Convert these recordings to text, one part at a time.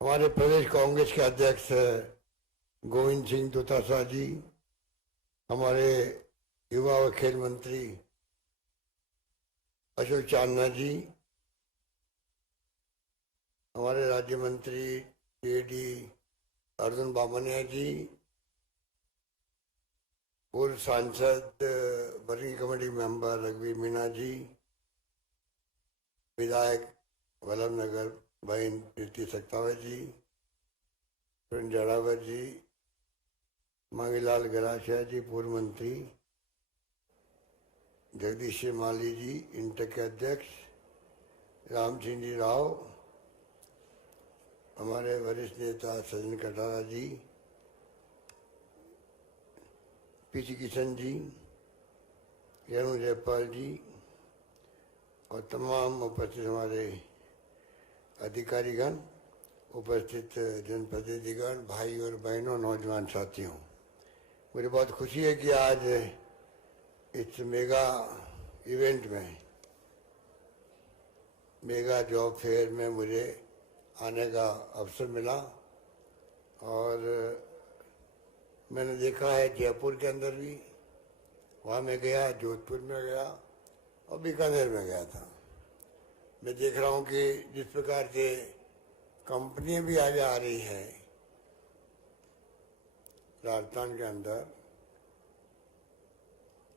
हमारे प्रदेश कांग्रेस के अध्यक्ष गोविंद सिंह दोतासा जी, हमारे युवा व खेल मंत्री अशोक चांदना जी, हमारे राज्य मंत्री डी अर्जुन बामनिया जी, पूर्व सांसद वर्किंग कमेटी मेंबर रघुवीर मीना जी, विधायक वल्लभ नगर बहन प्रीति सक्तावा जी, प्रिंस जड़ावर जी, मांगीलाल गरासिया जी, पूर्व मंत्री जगदीश माली जी, इंटर के अध्यक्ष राम सिंह जी राव, हमारे वरिष्ठ नेता सजन कटारा जी, पीसी किशन जी, रेणु जयपाल जी और तमाम उपस्थित हमारे अधिकारीगण, उपस्थित जनप्रतिनिधिगण, भाई और बहनों, नौजवान साथियों, मुझे बहुत खुशी है कि आज इस मेगा इवेंट में, मेगा जॉब फेयर में मुझे आने का अवसर मिला। और मैंने देखा है जयपुर के अंदर भी, वहाँ मैं गया, जोधपुर में गया और बीकानेर में गया था। मैं देख रहा हूँ कि जिस प्रकार से कंपनियां भी आगे आ रही है राजस्थान के अंदर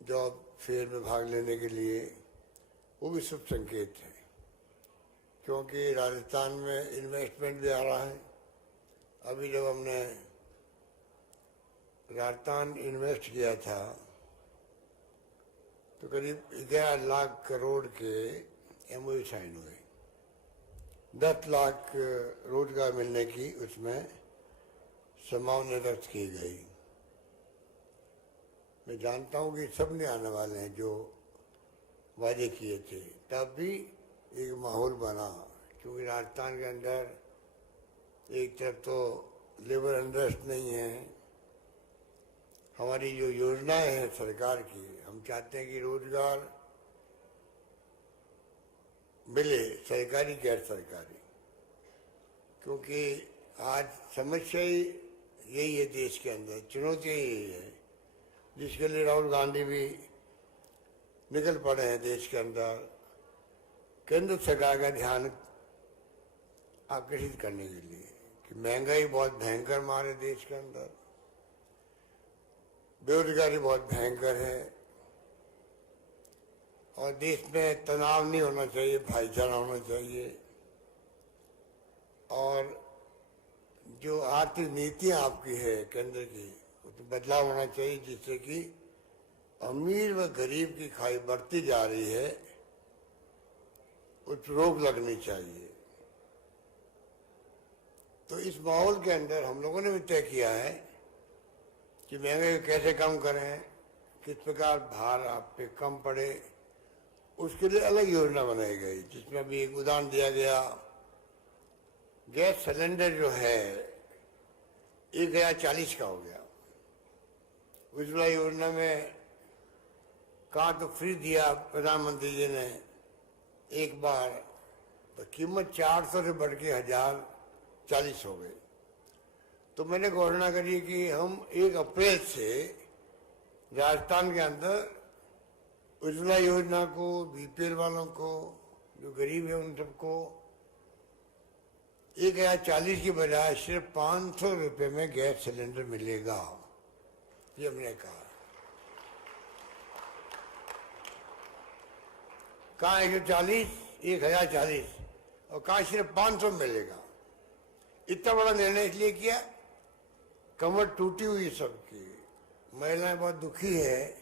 जॉब फेयर में भाग लेने के लिए, वो भी शुभ संकेत है, क्योंकि राजस्थान में इन्वेस्टमेंट भी आ रहा है। अभी जब हमने राजस्थान इन्वेस्ट किया था तो करीब 11 लाख करोड़ के एमओयू साइन हुए, 10 लाख रोजगार मिलने की उसमें संभावना व्यक्त की गई। मैं जानता हूँ कि सब नहीं आने वाले हैं जो वादे किए थे, तब भी एक माहौल बना, क्योंकि राजस्थान के अंदर एक तरफ तो लेबर अनरेस्ट नहीं है। हमारी जो योजनाएं हैं सरकार की, हम चाहते हैं कि रोजगार मिले, सरकारी गैर सरकारी, क्योंकि आज समस्या ही यही है देश के अंदर, चुनौती यही है, जिसके लिए राहुल गांधी भी निकल पड़े हैं देश के अंदर केंद्र सरकार का ध्यान आकर्षित करने के लिए कि महंगाई बहुत भयंकर मारे देश के अंदर, बेरोजगारी बहुत भयंकर है और देश में तनाव नहीं होना चाहिए, भाईचारा होना चाहिए। और जो आर्थिक नीतियां आपकी है केंद्र की, उसमें बदलाव होना चाहिए, जिससे कि अमीर व गरीब की खाई बढ़ती जा रही है, उस पर रोक लगनी चाहिए। तो इस माहौल के अंदर हम लोगों ने भी तय किया है कि महंगाई कैसे कम करें, किस प्रकार भार आप पे कम पड़े, उसके लिए अलग योजना बनाई गई, जिसमें अभी एक उदाहरण दिया गया। गैस सिलेंडर जो है 1040 का हो गया, उज्ज्वला योजना में कहा तो फ्री दिया प्रधानमंत्री जी ने एक बार, तो कीमत 400 से बढ़ के 1040 हो गई। तो मैंने घोषणा करी कि हम 1 अप्रैल से राजस्थान के अंदर उज्ज्वला योजना को, बीपीएल वालों को, जो गरीब है उन सबको 1040 की बजाय सिर्फ 500 रुपये में गैस सिलेंडर मिलेगा, ये हमने कहा। कहाँ 140, 1040 और कहाँ सिर्फ 500 मिलेगा। इतना बड़ा निर्णय इसलिए किया, कमर टूटी हुई सबकी, महिलाएं बहुत दुखी है,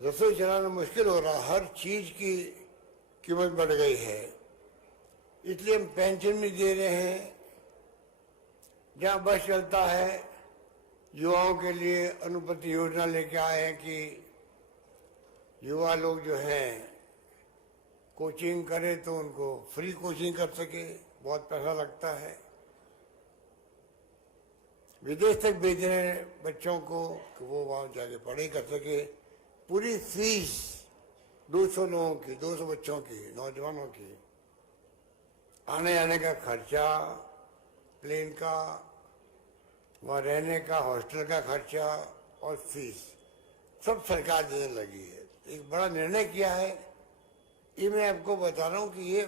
रसोई चलाना मुश्किल हो रहा, हर चीज की कीमत बढ़ गई है, इसलिए हम पेंशन नहीं दे रहे हैं। जहाँ बस चलता है, युवाओं के लिए अनुपति योजना लेके आए हैं कि युवा लोग जो हैं कोचिंग करें तो उनको फ्री कोचिंग कर सके, बहुत पैसा लगता है। विदेश तक भेज रहे हैं बच्चों को कि वो वहाँ जाके पढ़ाई कर सके। पूरी फीस 200 लोगों की, 200 बच्चों की, नौजवानों की, आने जाने का खर्चा, प्लेन का, वहाँ रहने का, हॉस्टल का खर्चा और फीस सब सरकार देने लगी है। एक बड़ा निर्णय किया है। ये मैं आपको बता रहा हूँ कि ये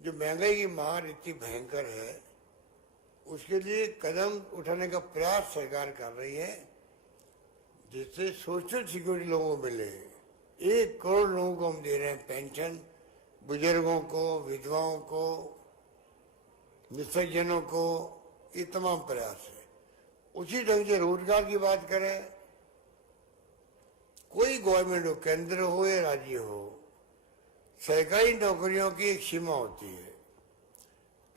जो महंगाई की मार इतनी भयंकर है, उसके लिए कदम उठाने का प्रयास सरकार कर रही है, जिससे सोशल सिक्योरिटी लोगों को मिले। 1 करोड़ लोगों को हम दे रहे हैं पेंशन, बुजुर्गों को, विधवाओं को, निस्सज्जनों को, ये तमाम प्रयास है। उसी ढंग से रोजगार की बात करें, कोई गवर्नमेंट हो, केंद्र हो या राज्य हो, सरकारी नौकरियों की एक सीमा होती है।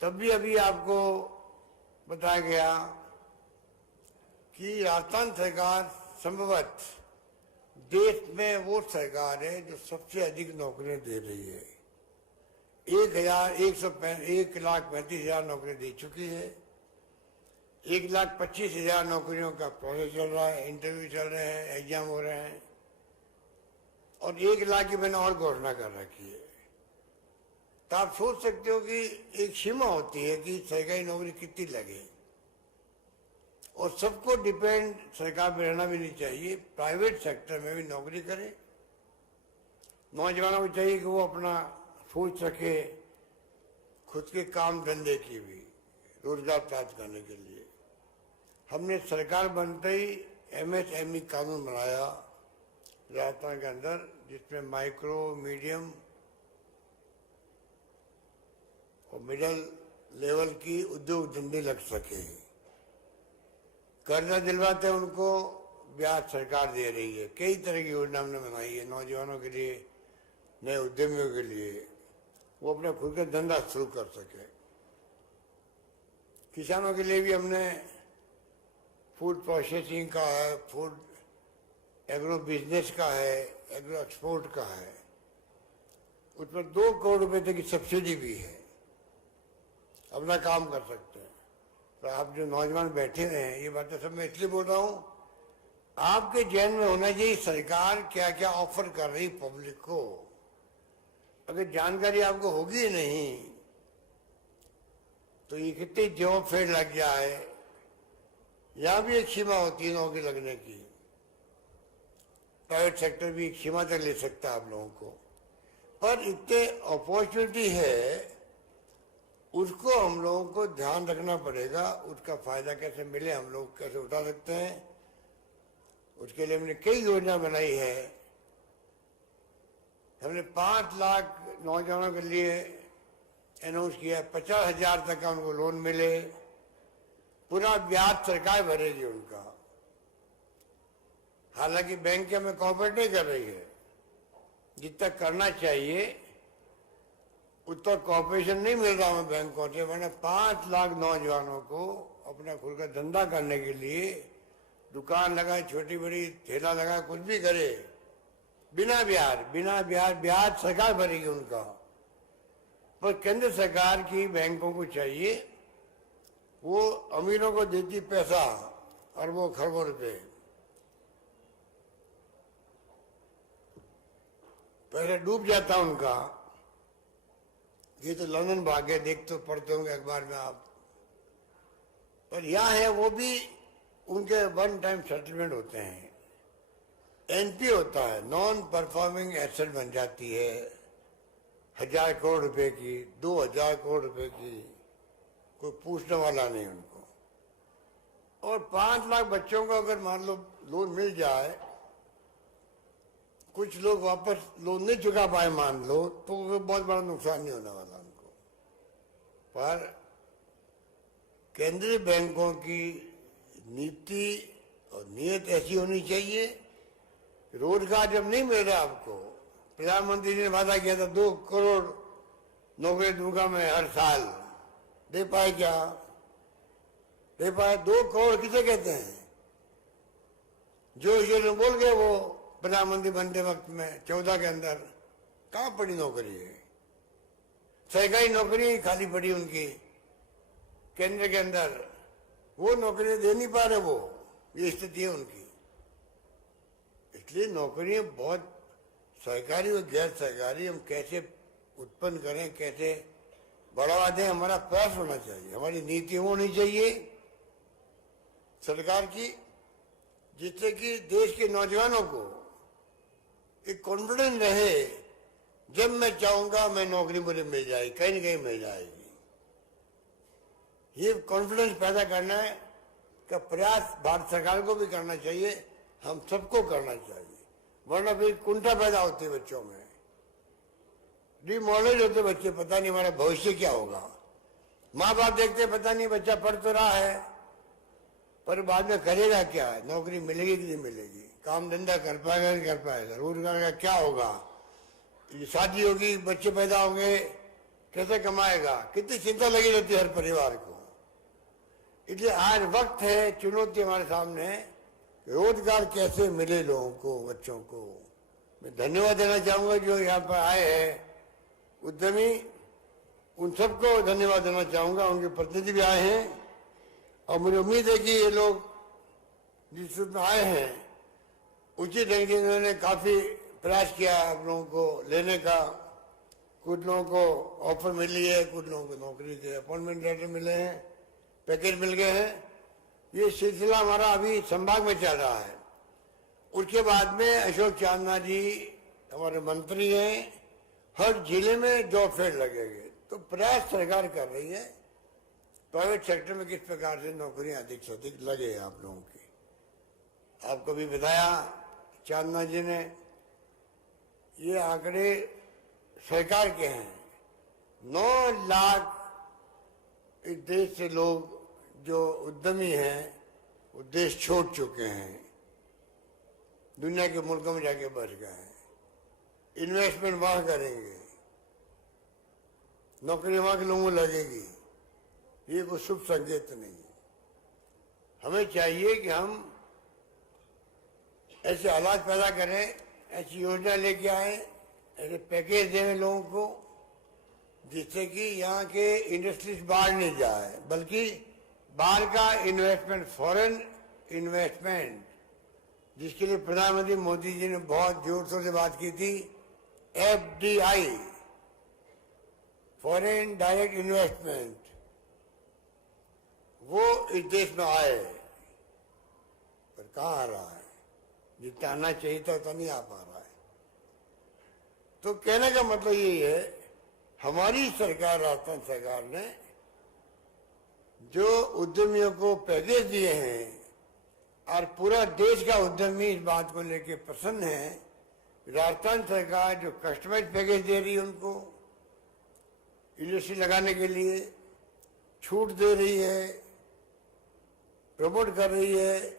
तब भी अभी आपको बताया गया कि राजस्थान सरकार संभवतः देश में वो सरकार है जो सबसे अधिक नौकरियां दे रही है। 1,35,000 नौकरियां दे चुकी है। 1,25,000 नौकरियों का प्रोसेस चल रहा है, इंटरव्यू चल रहे हैं, एग्जाम हो रहे हैं, और 1 लाख की मैंने और घोषणा कर रखी है। तो आप सोच सकते हो कि एक सीमा होती है कि सरकारी नौकरी कितनी लगे, और सबको डिपेंड सरकार पे रहना भी नहीं चाहिए। प्राइवेट सेक्टर में भी नौकरी करें। नौजवानों को चाहिए कि वो अपना सोच सके, खुद के काम धंधे की भी रोजगार प्राप्त करने के लिए। हमने सरकार बनते ही MSME कानून बनाया राजस्थान के अंदर, जिसमें माइक्रो, मीडियम और मिडिल लेवल की उद्योग धंधे लग सके। कर्जा दिलवाते हैं उनको, ब्याज सरकार दे रही है। कई तरह की योजना हमने बनाई है नौजवानों के लिए, नए उद्यमियों के लिए, वो अपना खुद का धंधा शुरू कर सके। किसानों के लिए भी हमने फूड प्रोसेसिंग का है, फूड एग्रो बिजनेस का है, एग्रो एक्सपोर्ट का है, उसमें 2 करोड़ रुपए तक की सब्सिडी भी है। अपना काम कर सकते हैं। तो आप जो नौजवान बैठे हुए हैं, ये बातें सब मैं इसलिए बोल रहा हूँ, आपके जहन में होना चाहिए सरकार क्या क्या ऑफर कर रही पब्लिक को। अगर जानकारी आपको होगी नहीं तो ये कितनी जॉब फेयर लग जाए, यहाँ भी एक सीमा होती है नौकरी लगने की। प्राइवेट सेक्टर भी एक सीमा तक ले सकता है आप लोगों को, पर इतने अपॉर्चुनिटी है, उसको हम लोगों को ध्यान रखना पड़ेगा। उसका फायदा कैसे मिले, हम लोग कैसे उठा सकते हैं, उसके लिए हमने कई योजना बनाई है। हमने 5 लाख नौजवानों के लिए अनाउंस किया, 50,000 तक का उनको लोन मिले, पूरा ब्याज सरकार भरेगी उनका। हालांकि बैंक हमें कॉपरेट नहीं कर रही है, जितना करना चाहिए उतना कॉपरेशन नहीं मिल रहा हमें बैंकों से। मैंने 5 लाख नौजवानों को अपना खुद का धंधा करने के लिए, दुकान लगाए, छोटी बड़ी ठेला लगाए, कुछ भी करे, बिना ब्याज सरकार भरेगी उनका। पर केंद्र सरकार की बैंकों को चाहिए, वो अमीरों को देती पैसा अरबों खरबों रुपए, पैसा डूब जाता उनका। ये तो लंदन भाग्य, देख तो पढ़ते होंगे अखबार में आप। पर यहाँ है वो भी उनके 1 टाइम सेटलमेंट होते हैं, NP होता है, नॉन परफॉर्मिंग एसेट बन जाती है 1000 करोड़ रुपए की, 2000 करोड़ रुपए की, कोई पूछने वाला नहीं उनको। और 5 लाख बच्चों को अगर मान लो लोन मिल जाए, कुछ लोग वापस लोन नहीं चुका पाए मान लो, तो बहुत बड़ा नुकसान नहीं होने वाला उनको। पर केंद्रीय बैंकों की नीति और नीयत ऐसी होनी चाहिए, रोजगार जब नहीं मिल रहा आपको, प्रधानमंत्री ने वादा किया था 2 करोड़ नौकरी दूंगा मैं हर साल, दे पाए क्या? दे पाए? 2 करोड़ किसे कहते हैं? जो बोल गए वो प्रधानमंत्री बनते वक्त में 14 के अंदर, कहाँ पड़ी नौकरी है? सरकारी नौकरी खाली पड़ी उनकी केंद्र के अंदर, वो नौकरियां दे नहीं पा रहे वो, ये स्थिति है उनकी। इसलिए नौकरियां बहुत सरकारी और गैर सरकारी हम कैसे उत्पन्न करें, कैसे बढ़ावा दें, हमारा प्रयास होना चाहिए, हमारी नीति होनी चाहिए सरकार की, जिससे कि देश के नौजवानों को एक कॉन्फिडेंस रहे, जब मैं चाहूंगा मैं नौकरी मुझे मिल जाएगी, कहीं न कहीं मिल जाएगी। ये कॉन्फिडेंस पैदा करना है का प्रयास भारत सरकार को भी करना चाहिए, हम सबको करना चाहिए, वरना फिर कुंठा पैदा होती है बच्चों में, डिमोरलाइज होते बच्चे, पता नहीं हमारा भविष्य क्या होगा। माँ बाप देखते पता नहीं बच्चा पढ़ तो रहा है पर बाद में करेगा क्या, नौकरी मिलेगी कि नहीं मिलेगी, काम धंधा कर पाएगा नहीं कर पाएगा, रोजगार का क्या होगा, शादी होगी, बच्चे पैदा होंगे, कैसे कमाएगा, कितनी चिंता लगी रहती है हर परिवार को। इसलिए आज वक्त है, चुनौती हमारे सामने है, रोजगार कैसे मिले लोगों को, बच्चों को। मैं धन्यवाद देना चाहूंगा जो यहाँ पर आए हैं उद्यमी, उन सबको धन्यवाद देना चाहूंगा, उनके प्रतिनिधि भी आए हैं और मुझे उम्मीद है कि ये लोग जिस रूप में आए हैं उचित ढंग से इन्होंने काफी प्रयास किया आप लोगों को लेने का। कुछ लोगों को ऑफर मिली है, कुछ लोगों को नौकरी के अपॉइंटमेंट लेटर मिले हैं, पैकेज मिल गए हैं। ये सिलसिला हमारा अभी संभाग में चल रहा है। उसके बाद में अशोक चांदना जी हमारे मंत्री हैं, हर जिले में जॉब फेयर लगेंगे। तो प्रयास सरकार कर रही है प्राइवेट सेक्टर में किस प्रकार से नौकरियां अधिक से अधिक लगे आप लोगों की। आपको भी बताया चांदना जी ने, ये आंकड़े सरकार के हैं। 9 लाख इस देश से लोग जो उद्यमी हैं वो देश छोड़ चुके हैं, दुनिया के मुल्कों में जाके बस गए हैं, इन्वेस्टमेंट वहां करेंगे, नौकरी वहां के लोगों को लगेगी। ये कोई शुभ संकेत नहीं है। हमें चाहिए कि हम ऐसे हालात पैदा करें, ऐसी योजना लेके आए, ऐसे पैकेज दें लोगों को, जिससे कि यहाँ के इंडस्ट्रीज बाहर नहीं जाए, बल्कि बाहर का इन्वेस्टमेंट, फॉरेन इन्वेस्टमेंट, जिसके लिए प्रधानमंत्री मोदी जी ने बहुत जोर शोर से बात की थी, FDI, फॉरेन डायरेक्ट इन्वेस्टमेंट, वो इस देश में आए, पर कहाँ आ रहा है, जितना आना चाहिए था उतना नहीं आ पा रहा है। तो कहने का मतलब यही है, हमारी सरकार, राजस्थान सरकार ने जो उद्यमियों को पैकेज दिए हैं और पूरा देश का उद्यमी इस बात को लेकर प्रसन्न है, राजस्थान सरकार जो कस्टमाइज पैकेज दे रही है उनको इंडस्ट्री लगाने के लिए, छूट दे रही है, प्रमोट कर रही है,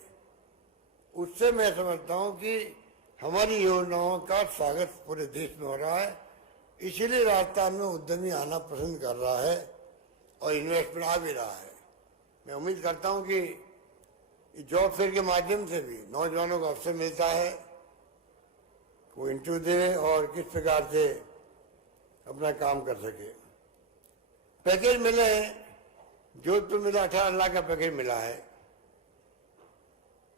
उससे मैं समझता हूं कि हमारी योजनाओं का स्वागत पूरे देश में हो रहा है। इसीलिए राजस्थान में उद्यमी आना पसंद कर रहा है और इन्वेस्टमेंट आ भी रहा है। मैं उम्मीद करता हूं कि जॉब फेयर के माध्यम से भी नौजवानों को अवसर मिलता है, वो इंटरव्यू दे और किस प्रकार से अपना काम कर सके। पैकेज मिले हैं, जोधपुर में 18 लाख का पैकेज मिला है,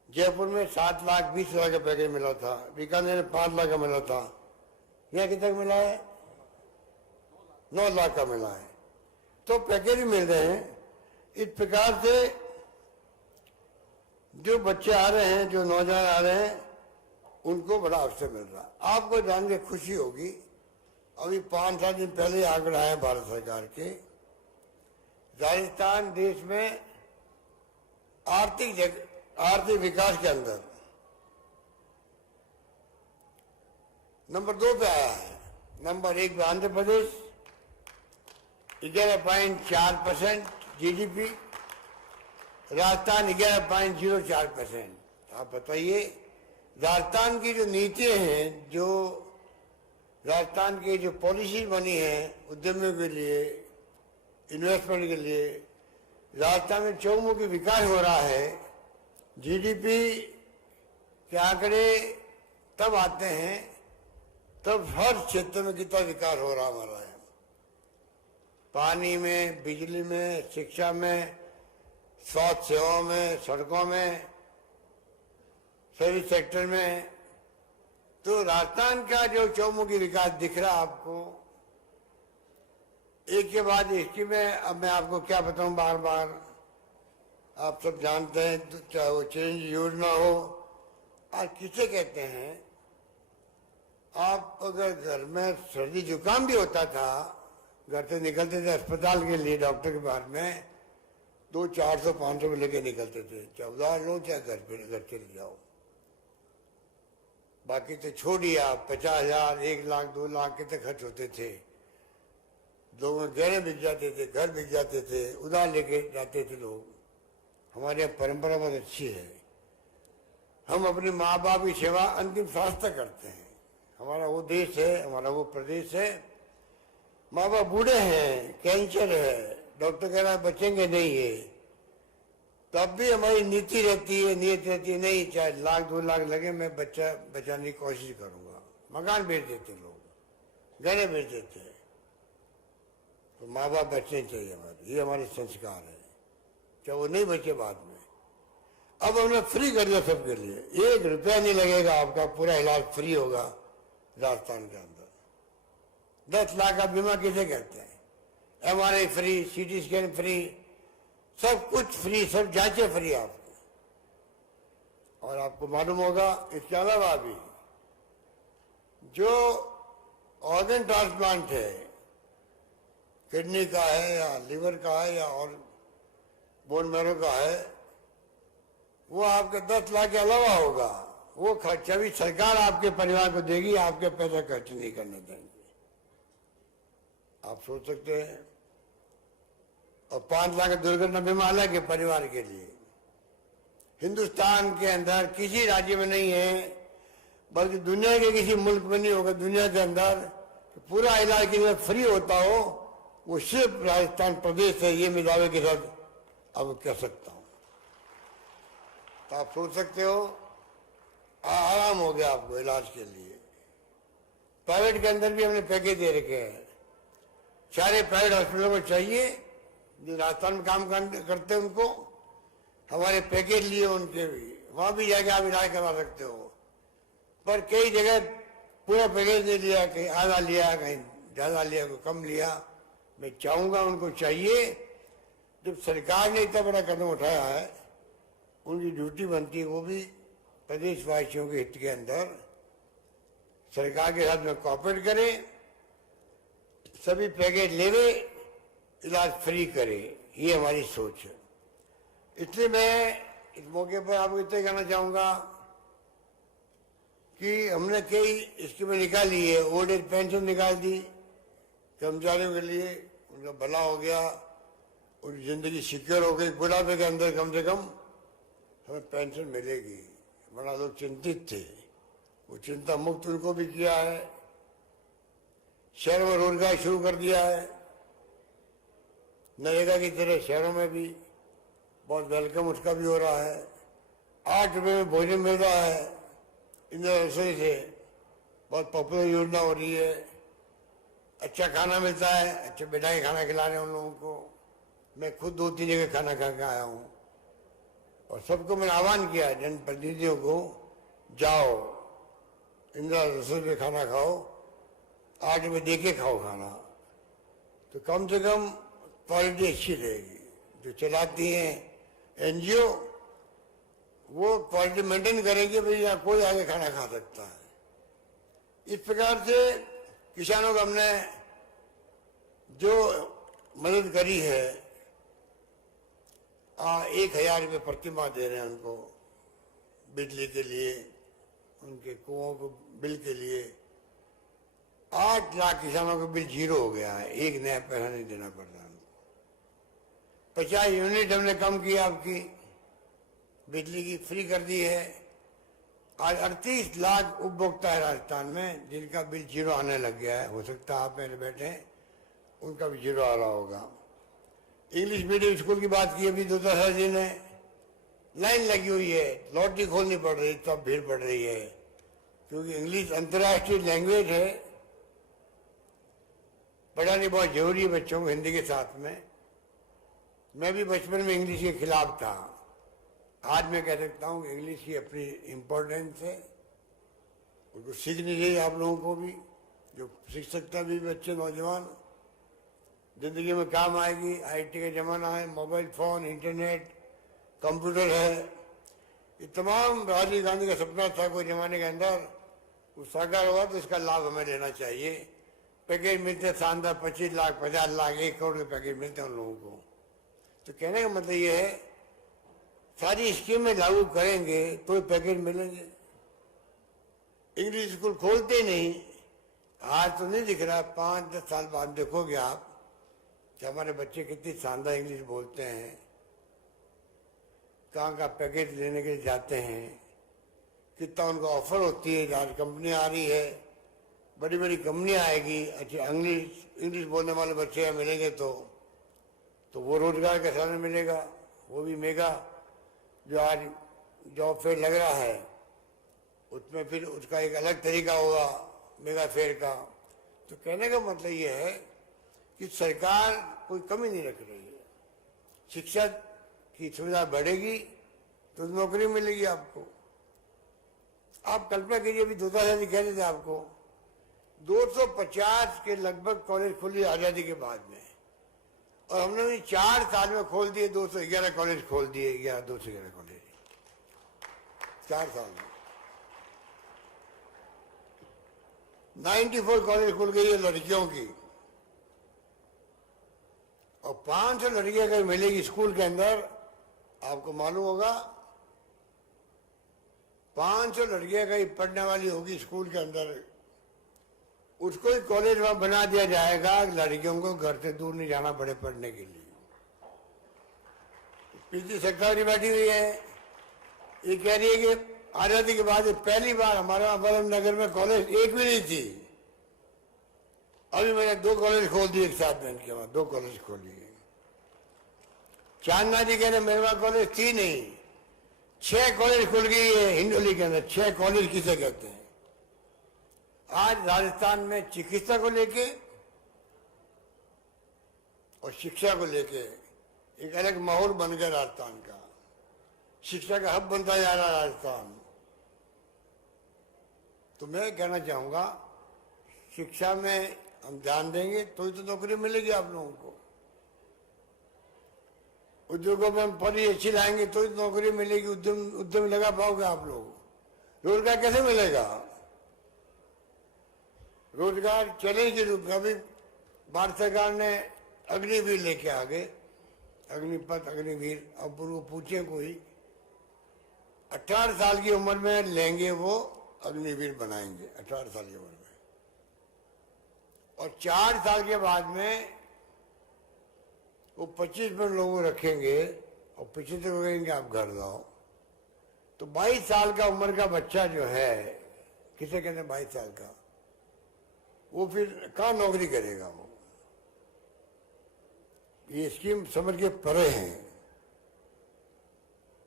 जयपुर में 7,20,000 का पैकेज मिला था, बीकानेर में 5 लाख का मिला था, यहाँ कितना मिला है, 9 लाख का मिला है। तो पैकेज मिल रहे हैं। इस प्रकार से जो बच्चे आ रहे हैं, जो नौजवान आ रहे हैं, उनको बड़ा अवसर मिल रहा है। आपको जान के खुशी होगी, अभी 5-7 दिन पहले आंकड़ा आया भारत सरकार के, राजस्थान देश में आर्थिक विकास के अंदर नंबर 2 पे आया है। नंबर 1 पे आंध्र प्रदेश 11.4% GDP, राजस्थान 11.04%। आप बताइए, राजस्थान की जो नीतियां हैं, जो राजस्थान की जो पॉलिसी बनी है उद्यमियों के लिए, इन्वेस्टमेंट के लिए, राजस्थान में चौमुखी विकास हो रहा है। GDP के आंकड़े तब आते हैं तब हर क्षेत्र में कितना विकास हो रहा हमारा है, पानी में, बिजली में, शिक्षा में, स्वास्थ्य सेवाओं में, सड़कों में, सभी सेक्टर में। तो राजस्थान का जो चौमुखी विकास दिख रहा है आपको, एक के बाद इसकी में अब मैं आपको क्या बताऊं, बार बार आप सब जानते हैं, तो चाहे वो चेंज योजना हो, आज किसे कहते हैं। आप अगर घर में सर्दी जुकाम भी होता था, घर से निकलते थे अस्पताल के लिए डॉक्टर के पास में, 200-400-500 में लेके निकलते थे, चाहे उधार लो चाहे घर चले जाओ। बाकी तो छोड़िए आप, 50,000, 1 लाख, 2 लाख कितने खर्च होते थे। लोगों के गहने बिक जाते थे, घर बिक जाते थे, उधार लेके जाते थे लोग। हमारे यहाँ परंपरा बहुत अच्छी है, हम अपने माँ बाप की सेवा अंतिम सांस तक करते हैं। हमारा वो देश है, हमारा वो प्रदेश है। माँ बाप बूढ़े हैं, कैंसर है, डॉक्टर कह रहा है बचेंगे नहीं है, तब भी हमारी नीति रहती है, नीयत रहती है, नहीं चाहे 1-2 लाख लगे मैं बच्चा बचाने की कोशिश करूंगा। मकान बेच देते लोग, गहने बेच देते हैं। तो माँ बाप बचने चाहिए हमारे, ये हमारे संस्कार है, चाहे वो नहीं बचे बाद में। अब हमने फ्री कर दिया सबके लिए, 1 रुपया नहीं लगेगा आपका, पूरा इलाज फ्री होगा राजस्थान के अंदर। 10 लाख का बीमा किसे कहते हैं, MRI free, CT scan free, सब कुछ फ्री, सब जांचें फ्री आपको। और आपको मालूम होगा इसके अलावा भी जो ऑर्गन ट्रांसप्लांट है, किडनी का है या लिवर का है या और बोन मैरो का है, वो आपके 10 लाख के अलावा होगा। वो खर्चा भी सरकार आपके परिवार को देगी, आपके पैसा खर्च नहीं करने देंगे। आप सोच सकते हैं। और 5 लाख दुर्घटना बीमा अलग है परिवार के लिए। हिंदुस्तान के अंदर किसी राज्य में नहीं है, बल्कि दुनिया के किसी मुल्क में नहीं होगा, दुनिया के अंदर पूरा इलाज के लिए फ्री होता हो, वो सिर्फ राजस्थान प्रदेश है। ये मैं दावे के साथ अब कह सकता हूं। तो आप सोच सकते हो, आराम हो गया आपको इलाज के लिए। प्राइवेट के अंदर भी हमने पैकेज दे रखे हैं, सारे प्राइवेट हॉस्पिटलों को चाहिए जो राजस्थान में काम करते हैं उनको हमारे पैकेज लिए, उनके भी वहां भी जाके आप इलाज करा सकते हो। पर कई जगह पूरा पैकेज नहीं लिया, कहीं आधा लिया, कहीं ज्यादा लिया, कोई कम लिया। मैं चाहूंगा उनको चाहिए, जब सरकार ने इतना बड़ा कदम उठाया है, उनकी ड्यूटी बनती है वो भी प्रदेशवासियों के हित के अंदर सरकार के साथ में कोऑपरेट करें, सभी पैकेज लेवे, इलाज फ्री करे। ये हमारी सोच है। इसलिए मैं इस मौके पर आपको इतना कहना चाहूंगा कि हमने कई स्कीमें निकाली है। ओल्ड एज पेंशन निकाल दी कर्मचारियों के लिए, उनका भला हो गया, उनकी जिंदगी सिक्योर हो गई। बुढ़ापे के अंदर कम से कम हमें पेंशन मिलेगी। बड़ा लोग चिंतित थे, वो चिंता मुक्त उनको भी किया है। शहरों में रोजगार शुरू कर दिया है, नरेगा की तरह शहरों में भी बहुत वेलकम उसका भी हो रहा है। 8 रुपये में भोजन मिल रहा है इंदिरा रसोई से, बहुत पॉपुलर योजना हो रही है। अच्छा खाना मिलता है, अच्छे बिठाई खाना खिला रहे हैं उन लोगों को। मैं खुद 2-3 जगह खाना खा के आया हूँ और सबको मैंने आह्वान किया जनप्रतिनिधियों को, जाओ इंदिरा रसोई में खाना खाओ, 8 रुपये दे के खाओ खाना, तो कम से कम क्वालिटी अच्छी रहेगी। जो चलाती हैं NGO वो क्वालिटी मेंटेन करेंगे, भाई यहाँ कोई आगे खाना खा सकता है। इस प्रकार से किसानों को हमने जो मदद करी है, 1,000 रुपये प्रति माह दे रहे हैं उनको, बिजली के लिए, उनके कुओं को बिल के लिए। 8 लाख किसानों का बिल 0 हो गया है, 1 नया पैसा नहीं देना पड़ रहा। 50 यूनिट हमने कम की, आपकी बिजली की फ्री कर दी है। आज 38 लाख उपभोक्ता है राजस्थान में जिनका बिल 0 आने लग गया है। हो सकता है आप मेरे बैठे उनका भी 0 आ रहा होगा। इंग्लिश मीडियम स्कूल की बात की, अभी 2-10 दिन है, लाइन लगी हुई है, लॉटरी खोलनी पड़ रही, तब भीड़ पड़ रही है, क्योंकि इंग्लिश अंतर्राष्ट्रीय लैंग्वेज है। पढ़ानी बहुत जरूरी है बच्चों को हिंदी के साथ में। मैं भी बचपन में इंग्लिश के खिलाफ था, आज मैं कह सकता हूँ कि इंग्लिश की अपनी इम्पोर्टेंस है, उसको सीखनी चाहिए आप लोगों को भी, जो सीख सकता भी बच्चे नौजवान। जिंदगी में काम आएगी। आईटी का जमाना है, मोबाइल फोन, इंटरनेट, कंप्यूटर है। ये तमाम राजीव गांधी का सपना था कोई जमाने के अंदर, वो साकार हुआ, तो इसका लाभ हमें लेना चाहिए। पैकेज मिलते शानदार 25 लाख, 50 लाख, 1 करोड़ के पैकेज मिलते हैं उन लोगों को। तो कहने का मतलब ये है, सारी स्कीमें लागू करेंगे तो पैकेज मिलेंगे। इंग्लिश स्कूल खोलते ही नहीं, आज तो नहीं दिख रहा, 5-10 साल बाद देखोगे आप कि हमारे बच्चे कितनी शानदार इंग्लिश बोलते हैं, कहाँ का पैकेज लेने के लिए जाते हैं, कितना उनको ऑफर होती है। आज कंपनी आ रही है, बड़ी बड़ी कंपनियां आएगी, अच्छे इंग्लिश बोलने वाले बच्चे मिलेंगे तो वो रोजगार का साधन मिलेगा। वो भी मेगा जो आज जॉब फेयर लग रहा है, उसमें फिर उसका एक अलग तरीका होगा मेगा फेयर का। तो कहने का मतलब ये है कि सरकार कोई कमी नहीं रख रही है। शिक्षा की सुविधा बढ़ेगी तो नौकरी मिलेगी आपको। आप कल्पना कीजिए, अभी 2 साल कह रहे थे आपको, 250 के लगभग कॉलेज खुली आजादी के बाद में, और हमने भी 4 साल में खोल दिए 211 कॉलेज खोल दिए। 211 कॉलेज 4 साल में। 94 कॉलेज खुल गई है लड़कियों की, और 500 लड़कियां अगर मिलेगी स्कूल के अंदर, आपको मालूम होगा 500 लड़कियां कहीं पढ़ने वाली होगी स्कूल के अंदर, उसको ही कॉलेज वहां बना दिया जाएगा, लड़कियों को घर से दूर नहीं जाना पड़े पढ़ने के लिए। पिछली सरकार बैठी हुई है, ये कह रही है कि आजादी के बाद पहली बार हमारे वहां नगर में कॉलेज एक भी नहीं थी। अभी मैंने 2 कॉलेज खोल दिए एक साथ में, इनके वहां 2 कॉलेज खोल दिए। चांदना जी कह रहे मेरे वहां कॉलेज थी नहीं, 6 कॉलेज खुल गई है हिंडोली के अंदर। 6 कॉलेज किसे कहते हैं? आज राजस्थान में चिकित्सा को लेके और शिक्षा को लेके एक अलग माहौल बन गया राजस्थान का। शिक्षा का हब बनता जा रहा है राजस्थान। तो मैं कहना चाहूंगा, शिक्षा में हम ध्यान देंगे तो ही तो नौकरी मिलेगी आप लोगों को। उद्योगों में हम पढ़ी अच्छी लाएंगे तो ही नौकरी मिलेगी, उद्यम लगा पाओगे आप लोग। रोजगार कैसे मिलेगा? रोजगार चैलेंज के रूप में अभी भारत सरकार ने अग्निवीर लेके आ गए, अग्निपथ, अग्निवीर। अब वो पूछे कोई 18 साल की उम्र में लेंगे वो अग्निवीर बनाएंगे, 18 साल की उम्र में, और 4 साल के बाद में वो 25 मिनट लोगों रखेंगे और पीछे से कहेंगे आप घर जाओ। तो 22 साल का उम्र का बच्चा जो है, किसे कहते हैं 22 साल का, वो फिर कहाँ नौकरी करेगा? वो ये स्कीम समझ के परे हैं।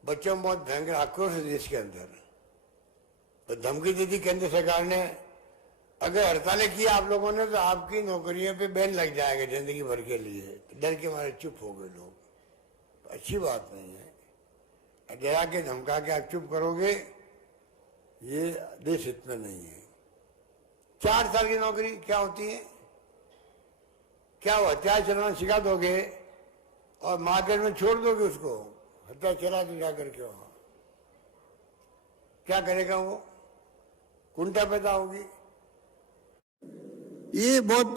बच्चों में बहुत भयंकर आक्रोश है देश के अंदर। तो धमकी दी थी केंद्र सरकार ने, अगर हड़तालें की आप लोगों ने तो आपकी नौकरियों पे बैन लग जाएगा जिंदगी भर के लिए। डर के मारे चुप हो गए लोग। तो अच्छी बात नहीं है। डरा के धमका के आप चुप करोगे, ये देश हित में नहीं है। 4 साल की नौकरी क्या होती है? क्या वो हथियार चलाना सिखा दोगे और मार्केट में छोड़ दोगे उसको? हथियार चला दो जाकर के वहां, क्या करेगा वो? कुंठा पैदा होगी। ये बहुत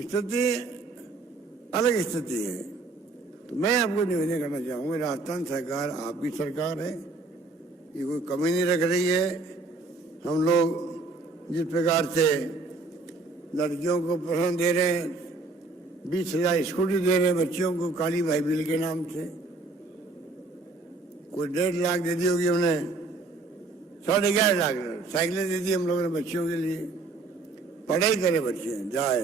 स्थिति अलग स्थिति है। तो मैं आपको निवेदन करना चाहूंगा, राजस्थान सरकार आपकी सरकार है, ये कोई कमी नहीं रख रही है। हम लोग जिस प्रकार से लड़कियों को पसंद दे रहे हैं, 20,000 स्कूटी दे रहे हैं बच्चियों को काली भाई बिल के नाम से, कोई 1.5 लाख दे दी होगी हमने, 11.5 लाख साइकिलें दे दी हम लोगों ने बच्चियों के लिए। पढ़ाई करे बच्चे जाए।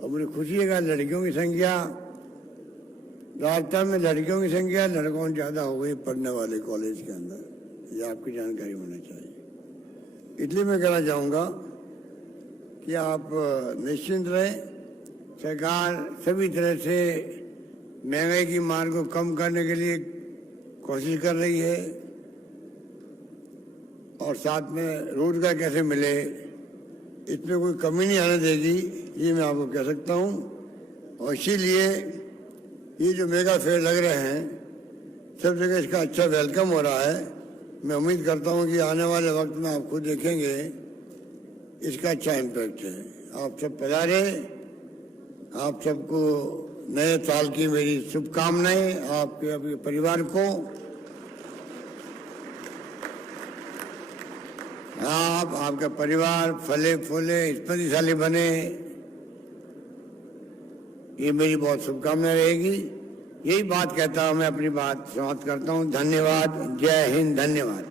और मुझे खुशी है, लड़कियों की संख्या राजस्थान में, लड़कियों की संख्या लड़कों से ज्यादा हो गई पढ़ने वाले कॉलेज के अंदर। ये आपकी जानकारी होनी चाहिए। इसलिए मैं कहना चाहूँगा कि आप निश्चिंत रहें। सरकार सभी तरह से महंगाई की मार को कम करने के लिए कोशिश कर रही है, और साथ में रोजगार कैसे मिले इसमें कोई कमी नहीं आने देगी, ये मैं आपको कह सकता हूँ। और इसीलिए ये जो मेगा फेयर लग रहे हैं सब जगह इसका अच्छा वेलकम हो रहा है। मैं उम्मीद करता हूं कि आने वाले वक्त में आप खुद देखेंगे इसका अच्छा इम्पैक्ट है। आप सब पधारे, आप सबको नए साल की मेरी शुभकामनाएं, आपके अपने परिवार को। आप, आपका परिवार फले फूले स्मृतिशाली बने, ये मेरी बहुत शुभकामना रहेगी। यही बात कहता हूं मैं अपनी बात समाप्त करता हूं। धन्यवाद। जय हिंद। धन्यवाद।